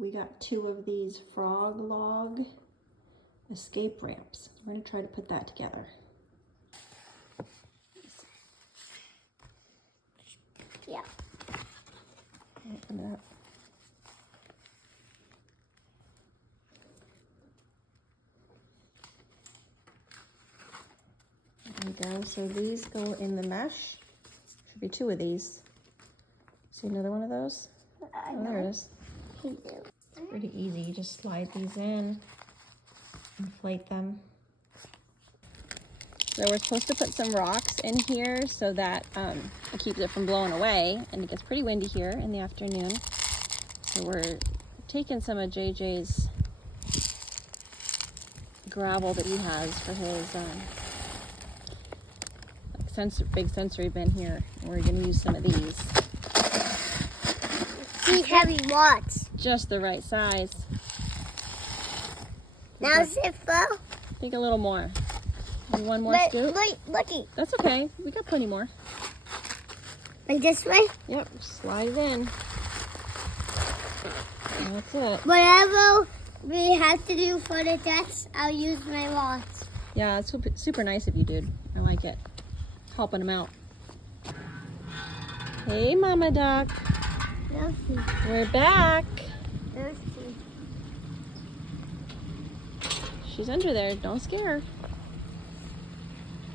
we got 2 of these frog log escape ramps. We're gonna try to put that together. Yeah. Open it up. There we go. So these go in the mesh. Should be 2 of these. See another one of those? Oh, there it is. It's pretty easy. You just slide these in, inflate them. So we're supposed to put some rocks in here so that it keeps it from blowing away, and it gets pretty windy here in the afternoon. So we're taking some of JJ's gravel that he has for his big sensory bin here. And we're gonna use some of these. See heavy watts. Just the right size. Now is it full? Take a little more. Maybe one more scoop. Looky. That's okay. We got plenty more. Like this way? Yep, slide it in. That's it. Whatever we have to do for the test, I'll use my watts. Yeah, it's super nice of you, dude. I like it. Helping him out. Hey, Mama Duck. Lucy. We're back. Lucy. She's under there. Don't scare her.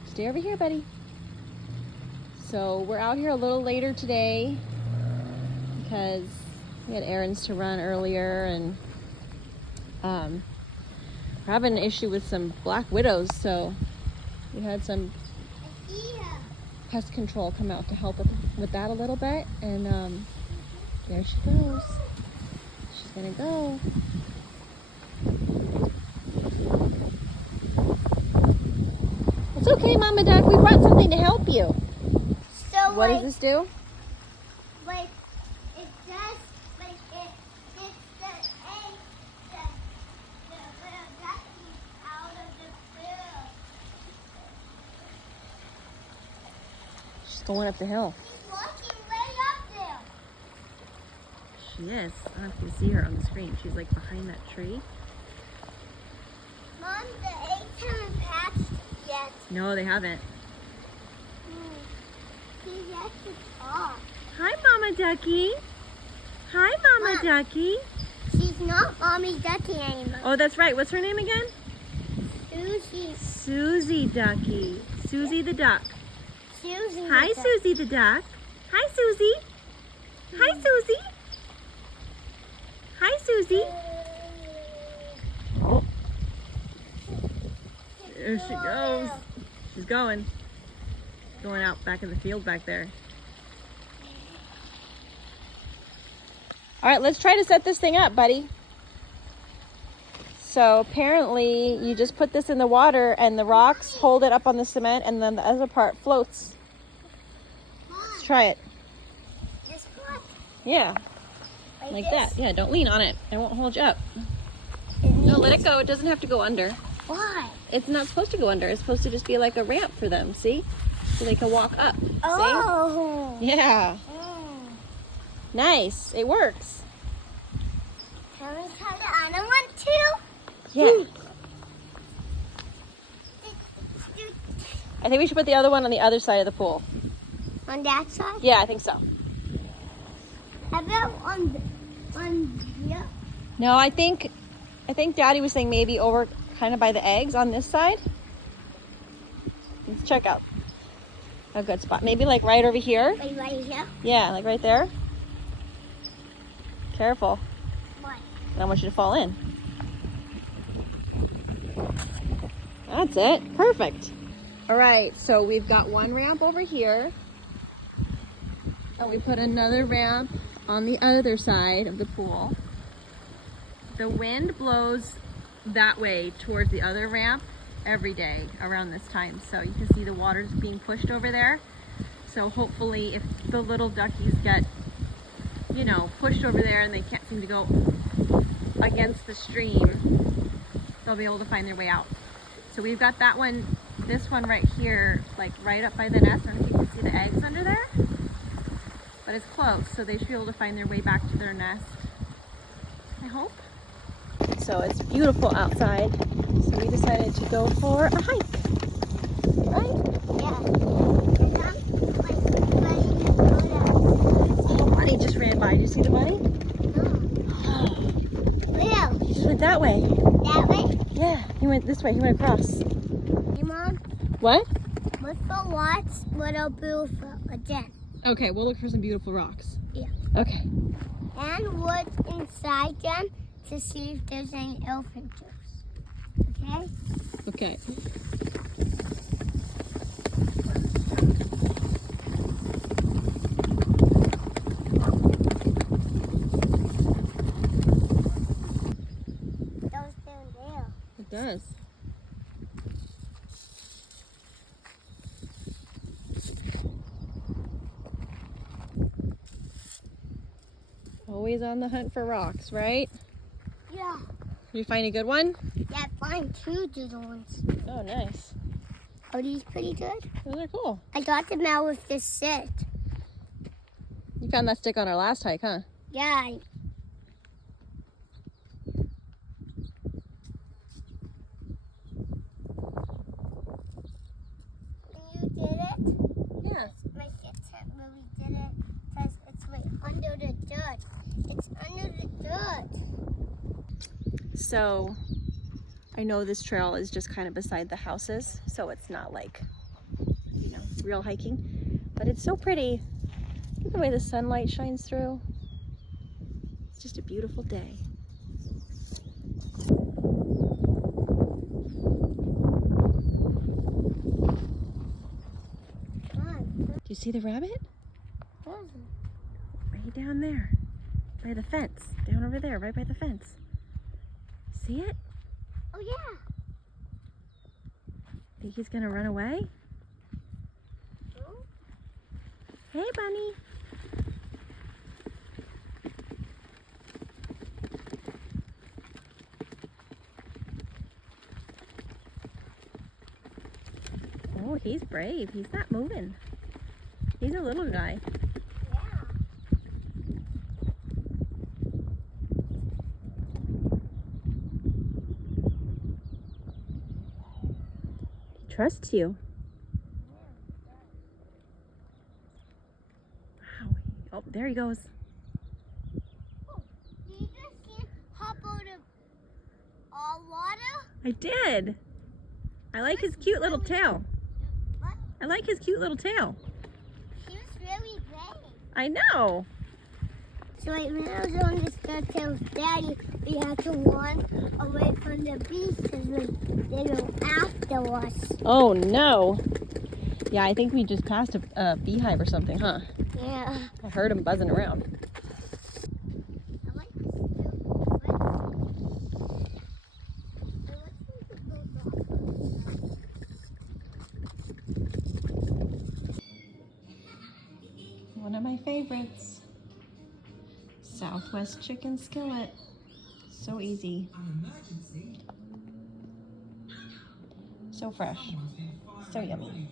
Stay over here, buddy. So we're out here a little later today because we had errands to run earlier, and we're having an issue with some black widows, so we had some pest control come out to help with that a little bit, and there she goes. She's gonna go. It's okay, Mama Duck. We brought something to help you. So What does this do? Like it does, like it gets the egg, the little duckies out of the bill. She's going up the hill. She's walking way up there. She is. I don't know if you can see her on the screen. She's like behind that tree. Mom, the eggs haven't hatched yet. No, they haven't. She's yet to talk. Hi, Mama Ducky. Hi, Mama Mom. Ducky. She's not Mommy Ducky anymore. Oh, that's right. What's her name again? Susie. Susie Ducky. Susie the duck. Susie. Hi, Susie the duck. Hi, Susie. Hi, Susie. Hi, Susie. There she goes. She's going. Going out back in the field back there. All right, let's try to set this thing up, buddy. So apparently you just put this in the water and the rocks hold it up on the cement, and then the other part floats. Let's try it. This part? Yeah, like that. Yeah, don't lean on it. I won't hold you up. No, No, let it go. It doesn't have to go under. Why? It's not supposed to go under. It's supposed to just be like a ramp for them, see? So they can walk up. Oh. See? Yeah. Nice. It works. Can we try the other one too? Yeah. I think we should put the other one on the other side of the pool. On that side? Yeah, I think so. How about on the No, I think Daddy was saying maybe over kind of by the eggs on this side. Let's check out a good spot. Maybe like right over here. Like right here? Yeah, like right there. Careful. What? I don't want you to fall in. That's it. Perfect. All right, so we've got one ramp over here. And we put another ramp on the other side of the pool. The wind blows that way towards the other ramp every day around this time. So you can see the water's being pushed over there. So hopefully if the little duckies get, you know, pushed over there and they can't seem to go against the stream, they'll be able to find their way out. So we've got that one, this one right here, like right up by the nest. I don't know if you can see the eggs under there, but it's close. So they should be able to find their way back to their nest. I hope. So it's beautiful outside. So we decided to go for a hike. Right? Yeah. And I'm like ready to go down. Oh, Bunny just ran by. Did you see the bunny? Where? He just went that way. That way? Yeah, he went this way. He went across. Hey, Mom. What? Look for what's little beautiful again. Okay, we'll look for some beautiful rocks. Yeah. Okay. And look inside them to see if there's any elephant juice. Okay? Okay. Those down there. It does. Always on the hunt for rocks, right? Yeah. Did you find a good one? Yeah, find two good ones. Oh, nice. Are these pretty good? Those are cool. I got them out with this set. You found that stick on our last hike, huh? Yeah. You did it? Yeah. My kid said really did it because it's right under the dirt. It's under the dirt. So I know this trail is just kind of beside the houses, so it's not like, you know, real hiking, but it's so pretty. Look at the way the sunlight shines through. It's just a beautiful day. Come on. Do you see the rabbit? Right down there, by the fence. Down over there, right by the fence. See it? Oh, yeah. Think he's gonna run away? Hey, bunny. Oh, he's brave. He's not moving. He's a little guy. Yeah. He trusts you. Wow. Oh, there he goes. Oh, did you just see hop out of water? I did. I like his cute little tail. What? I like his cute little tail. He was really brave. I know. So like when I was on this dirt trail with Daddy, we had to run away from the bees because they were after us. Oh, no. Yeah, I think we just passed a beehive or something, huh? Yeah. I heard him buzzing around. I like this One of my favorites. Southwest chicken skillet. So easy. So fresh. So yummy.